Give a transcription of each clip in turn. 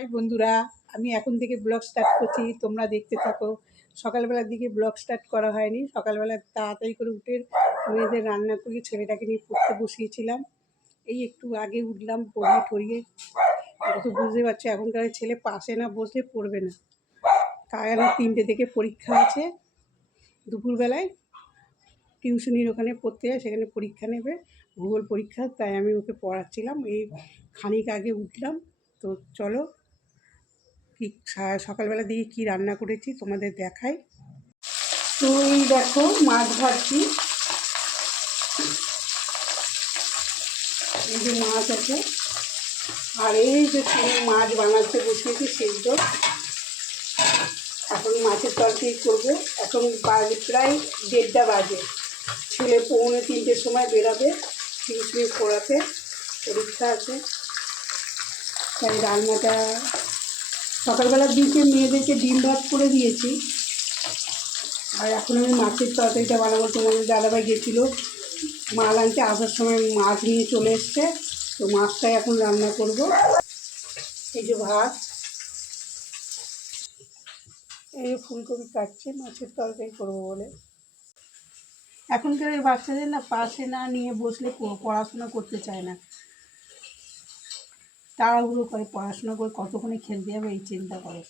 High বন্ধুরা, আমি এখন থেকে ব্লগ স্টার্ট করছি, তোমরা দেখতে থাকো। সকালবেলার দিকে ব্লগ স্টার্ট করা হয়নি। সকালবেলা তাড়াতাড়ি করে উঠে মেয়েদের রান্না করে ছেলেটাকে নিয়ে পড়তে বসিয়েছিলাম। এই একটু আগে উঠলাম, পড়িয়ে ঠরিয়ে। এটা তো বুঝতে পারছো, এখনকার ছেলে পাশে না বসলে পড়বে না। কারণ 3টে থেকে পরীক্ষা আছে, দুপুরবেলায় টিউশনির ওখানে পড়তে যায়, সেখানে পরীক্ষা নেবে, ভূগোল পরীক্ষা। তাই আমি ওকে পড়াচ্ছিলাম। এই খানিক আগে উঠলাম। তো চলো কি সকালবেলা দিকে কি রান্না করেছি তোমাদের দেখাই। তো এই দেখো মাছ ভাজছি, এই যে মাছ আছে, আর এই যে মাছ বানাতে বসিয়েছি সেদ্ধ। এখন মাছের তরকারি করবো। এখন বাজে প্রায় 1:30 বাজে। ছেলে 2:45-র সময় বেরোবে টিউশনি পড়াতে, পরীক্ষা আছে। তাই রান্নাটা সকালবেলার দিকে মেয়েদেরকে ডিম ভাত করে দিয়েছি। আর এখন আমি মাছের তরকারিটা বানাবো। তোমাদের দাদাভাই গেছিলো মাল আনতে, আসার সময় মাছ নিয়ে চলে এসছে। তো মাছটাই এখন রান্না করব। এই যে ভাত, এই ফুলকপি কাটছে, মাছের তরকারি করবো বলে। এখনকার এই বাচ্চাদের না পাশে না নিয়ে বসলে পড়াশোনা করতে চায় না, তাড়াহুড়ো করে পড়াশোনা করে কতক্ষণে খেলতে যাবে এই চিন্তা করে।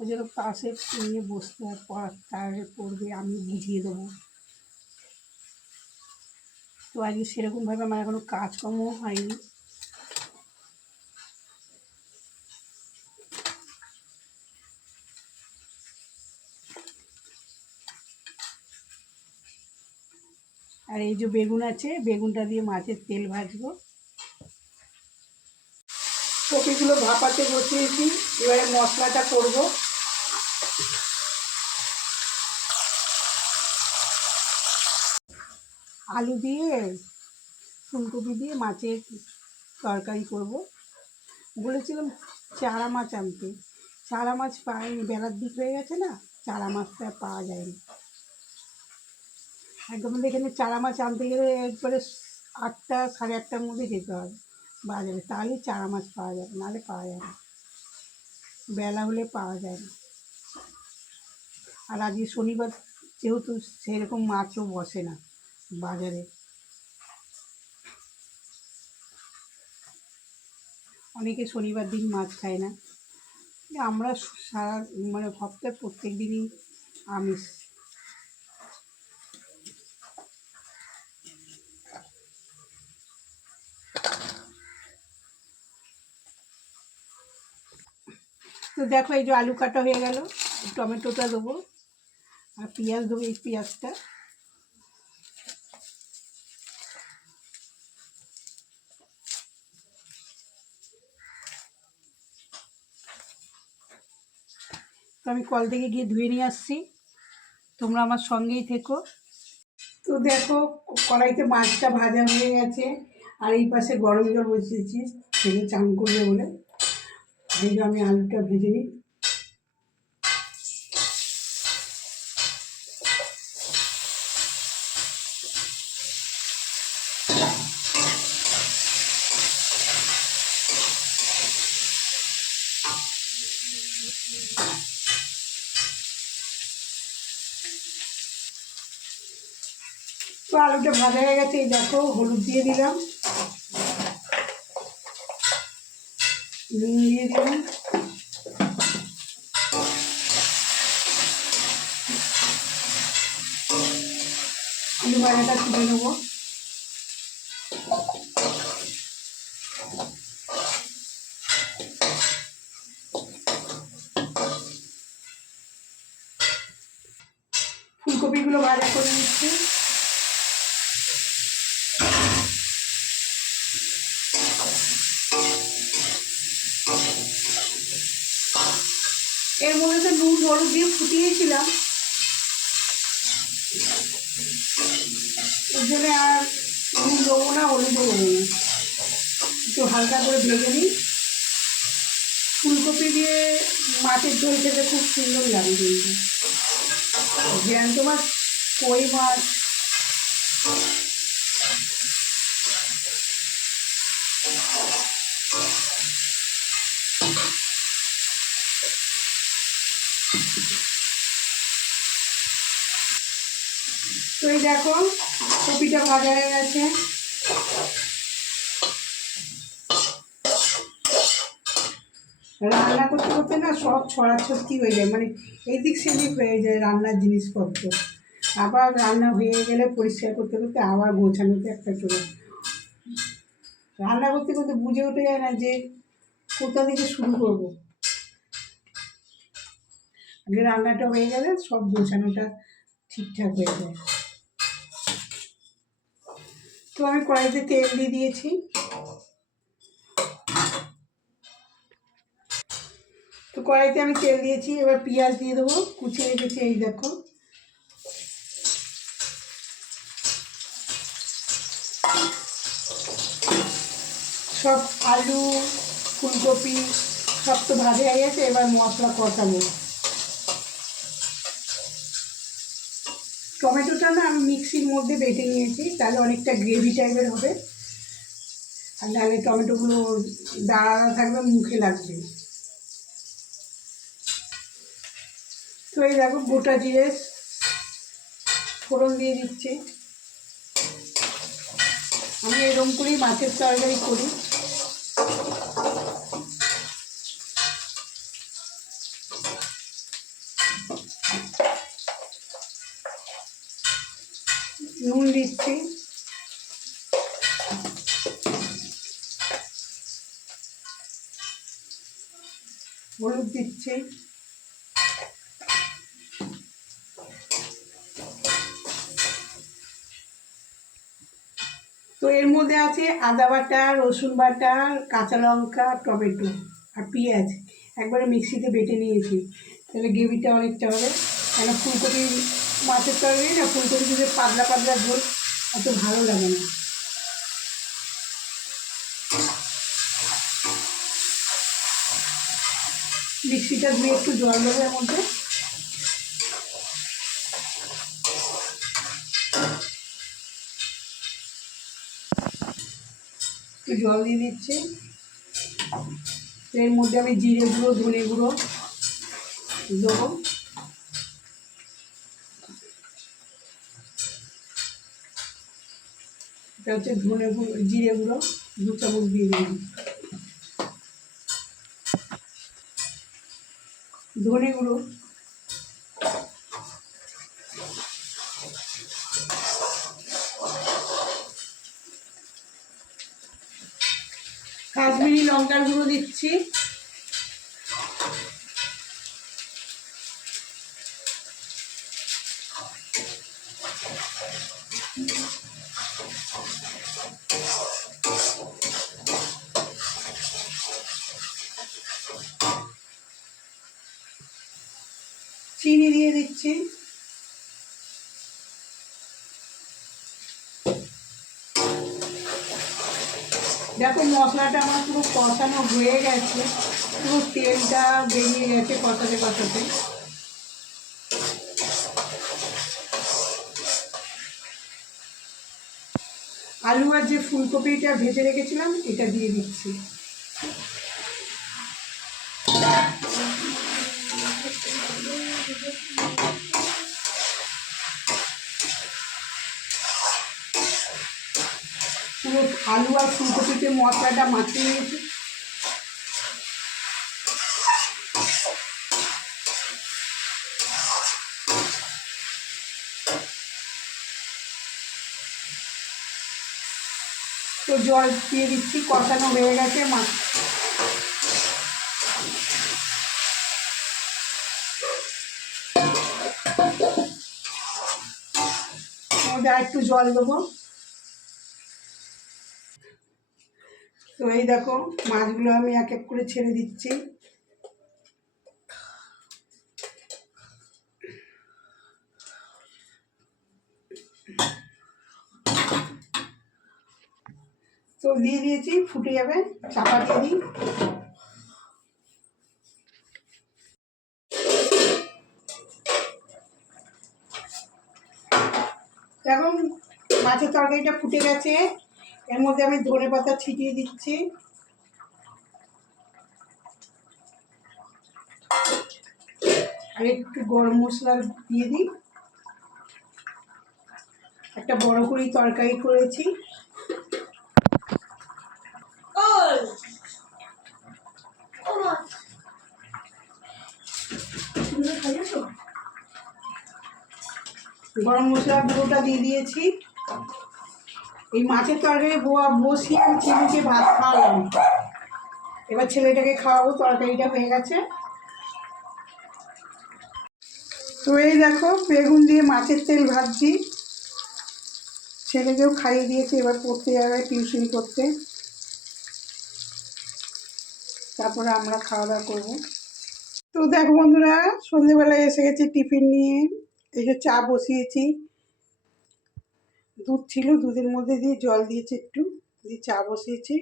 ওই জন্য পাশে নিয়ে বসতে হয়, তাহলে পড়বে, আমি বুঝিয়ে দেবো। তো আজকে সেরকমভাবে আমার এখনও কাজকর্মও হয়নি। আর এই যে বেগুন আছে, বেগুনটা দিয়ে মাছের তেল ভাজবো। কপিগুলো ভাপাতে বসিয়েছি, এবারে মশলাটা করব। আলু দিয়ে ফুলকপি দিয়ে মাছের তরকারি করব। বলেছিলাম চারা মাছ আনতে, চারা মাছ পাইনি, বেলার দিক হয়ে গেছে না, চারা মাছটা পাওয়া যায়নি। একদম এখানে চারা মাছ আনতে গেলে একবারে 8টা 8:30টার মধ্যে যেতে হবে বাজারে, তাহলেই চারা মাছ পাওয়া যাবে, নাহলে পাওয়া যায় না, বেলা হলে পাওয়া যায় না। আর আজকে শনিবার যেহেতু সেরকম মাছও বসে না বাজারে। অনেকে শনিবার দিন মাছ খায় না, আমরা সারা সপ্তাহে প্রত্যেক দিনই আমিষ। তো দেখো এই যে আলু কাটা হয়ে গেল, টমেটোটা দেবো আর পেঁয়াজ দেবো, এই পেঁয়াজটা। তো আমি কল থেকে গিয়ে ধুয়ে নিয়ে আসছি, তোমরা আমার সঙ্গেই থেকো। তো দেখো কড়াইতে মাছটা ভাজা হয়ে গেছে, আর এই পাশে গরম জল বসিয়েছি ছেলে চান করবে বলে। এই যে আমি আলুটা ভেজে নিই। তো আলুটা ভাজা হয়ে গেছে, এই দেখো হলুদ দিয়ে দিলাম, নুন দিয়ে দিলাম, আলু ভাজাটা তুলে নেবো। ফুলকপিগুলো ভাজা করে নিচ্ছি। এর মধ্যে তো নুন হলুদ দিয়ে ফুটিয়েছিলাম, ওর জন্য আর নুন দেবো না, হলুদও দেবো না, একটু হালকা করে ভেজে নিই। ফুলকপি দিয়ে মাছের ঝোল খেতে খুব সুন্দর লাগে কিন্তু। জ্যান্ত মাছ, কই মাছ, তো এই দেখো কপিটা ভাজা হয়ে গেছে। রান্না করতে করতে না সব ছড়াছড়ি হয়ে যায়, মানে এদিক সেদিক হয়ে যায় রান্নার জিনিসপত্র। আবার রান্না হয়ে গেলে পরিষ্কার করতে করতে আবার গোছানোতে একটা চলে। রান্না করতে করতে বুঝে উঠে যায় না যে কোথা থেকে শুরু করবো। আগে রান্নাটা হয়ে গেলে সব গোছানোটা ঠিকঠাক হয়ে যায়। তো আমি কড়াইতে তেল দিয়ে দিয়েছি। তো কড়াইতে আমি তেল দিয়েছি, এবার পেঁয়াজ দিয়ে দেবো, কুচিয়ে রেখেছি এই দেখো। সব আলু ফুলকপি সব তো ভাজা হয়ে গেছে, এবার মশলা কষাবো। টমেটোটা না আমি মিক্সির মধ্যে বেটে নিয়েছি, তাহলে অনেকটা গ্রেভি টাইপের হবে, আর নাহলে টমেটোগুলো দাঁড়া থাকবে, মুখে লাগবে। তো এই দেখো গোটা জিরে ফোড়ন দিয়ে দিচ্ছি। আমি এরকম করেই মাছের তরকারি করি। নুন দিচ্ছি, হলুদ দিচ্ছি, তো এর মধ্যে আছে আদা বাটা, রসুন বাটা, কাঁচা লঙ্কা, টমেটো আর পেঁয়াজ একবারে মিক্সিতে বেটে নিয়েছি, তাহলে গ্রেভিটা অনেকটা হবে। কেন ফুলকপি মাছের তরকারি না, ফুলকপি যদি পাতলা পাতলা ঝোল অত ভালো লাগে না। মিক্সিটা ধুয়ে একটু জল দেবো এর মধ্যে। একটু জল দিয়ে দিচ্ছি। এর মধ্যে আমি জিরে গুঁড়ো ধনে গুঁড়ো দেবো। এটা হচ্ছে ধনে গুঁড়ো, জিরে গুঁড়ো 2 চামচ দিয়ে দিন। ধনে গুঁড়ো, কাশ্মীরি লঙ্কার গুঁড়ো দিচ্ছি, চিনি দিয়ে দিচ্ছি। দেখো মশলাটা আমার পুরো কষানো হয়ে গেছে, পুরো তেলটা বেরিয়ে গেছে কষাতে কষাতে। আলু আর যে ফুলকপিটা ভেজে রেখেছিলাম এটা দিয়ে দিচ্ছি। পুরো আলু আর ফুলকপিতে মশলাটা মাখিয়ে নিয়েছি। তো জল দিয়ে দিচ্ছি, কষানো হয়ে গেছে মাছ। আর একটু জল দেবো। তো এই দেখো মাছগুলো আমি এক এক করে ছেড়ে দিচ্ছি। তো দিয়ে দিয়েছি, ফুটে যাবে, চাপা দিয়ে দিই। এখন মাছের তরকারিটা ফুটে গেছে, এর মধ্যে আমি ধনে পাতা ছিটিয়ে দিচ্ছি। আর একটু গরম মশলা দিয়ে দিই। একটা বড় করেই তরকারি করেছি। গরম মশলা গুঁড়োটা দিয়ে দিয়েছি। এই মাছের তরকারি বসিয়ে আমি ছেলেকে ভাত খাওয়ালাম। এবার ছেলেটাকে খাওয়াবো। তরকারিটা হয়ে গেছে। তো এই দেখো বেগুন দিয়ে মাছের তেল ভাজছি। ছেলেকেও খাইয়ে দিয়েছি, এবার পড়তে যাবে টিউশন করতে, তারপরে আমরা খাওয়া দাওয়া করবো। তো দেখো বন্ধুরা, সন্ধেবেলায় এসে গেছি টিফিন নিয়ে। এসে চা বসিয়েছি, দুধ ছিল, দুধের মধ্যে দিয়ে জল দিয়েছি একটু, দিয়ে চা বসিয়েছি।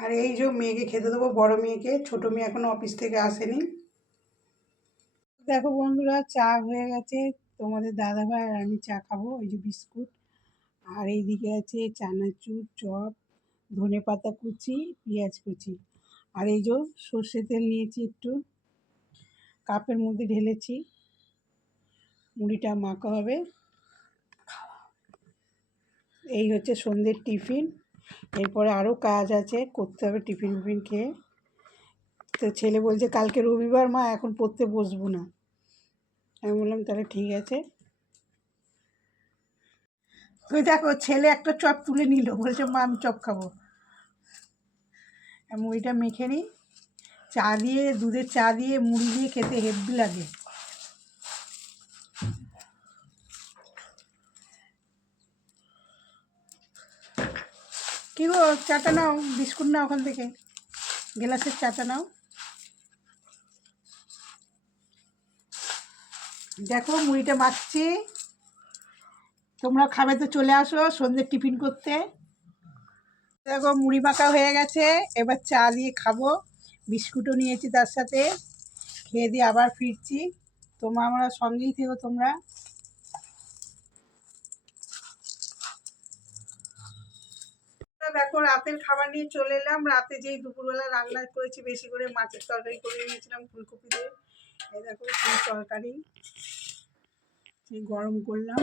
আর এই যে মেয়েকে খেতে দেবো, বড় মেয়েকে, ছোট মেয়ে এখনো অফিস থেকে আসেনি। দেখো বন্ধুরা, চা হয়ে গেছে। তোমাদের দাদাভাই আর আমি চা খাবো। এই যে বিস্কুট, আর এইদিকে আছে চানাচুর, চপ, ধনেপাতা কুচি, পেঁয়াজ কুচি, আর এই যে সর্ষে তেল নিয়েছি একটু, কাপের মধ্যে ঢেলেছি। মুড়িটা মাখা হবে। এই হচ্ছে সন্ধ্যের টিফিন। এরপরে আরও কাজ আছে, করতে হবে টিফিন খেয়ে। তো ছেলে বলছে কালকে রবিবার মা, এখন পড়তে বসবো না। আমি বললাম তাহলে ঠিক আছে। তো দেখো ছেলে একটা চপ তুলে নিল, বলছে মা আমি চপ খাবো। মুড়িটা মেখে নিই। চা দিয়ে, দুধের চা দিয়ে মুড়ি দিয়ে খেতে হেব্বি লাগে। কি গো, চাটা নাও, বিস্কুট নাও ওখান থেকে, গ্লাসের চাটা নাও। দেখো মুড়িটা মাখছি। তোমরা খাবে তো চলে আসো সন্ধ্যের টিফিন করতে। দেখো মুড়ি মাখা হয়ে গেছে, এবার চা দিয়ে খাবো। বিস্কুটও নিয়েছি তার সাথে। খেয়ে দিয়ে আবার ফিরছি। আমরা সঙ্গেই থেকো তোমরা। দেখো রাতের খাবার নিয়ে চলে এলাম। রাতে যেই দুপুরবেলা রান্না করেছি, বেশি করে মাছের তরকারি করে নিয়েছিলাম ফুলকপি দিয়ে। এই দেখো ফুল তরকারি গরম করলাম।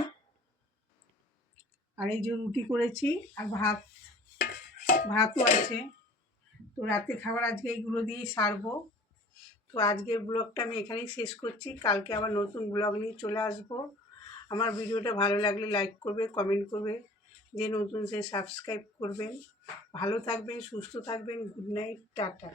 আর এই যে রুটি করেছি, আর ভাতও আছে। তো রাতের খাবার আজকে এইগুলো দিয়েই সারবো। তো আজকের ব্লগটা আমি এখানেই শেষ করছি। কালকে আবার নতুন ব্লগ নিয়ে চলে আসবো। আমার ভিডিওটা ভালো লাগলে লাইক করবে, কমেন্ট করবে, যে নতুন সে সাবস্ক্রাইব করবেন। ভালো থাকবেন, সুস্থ থাকবেন। Good night, tata.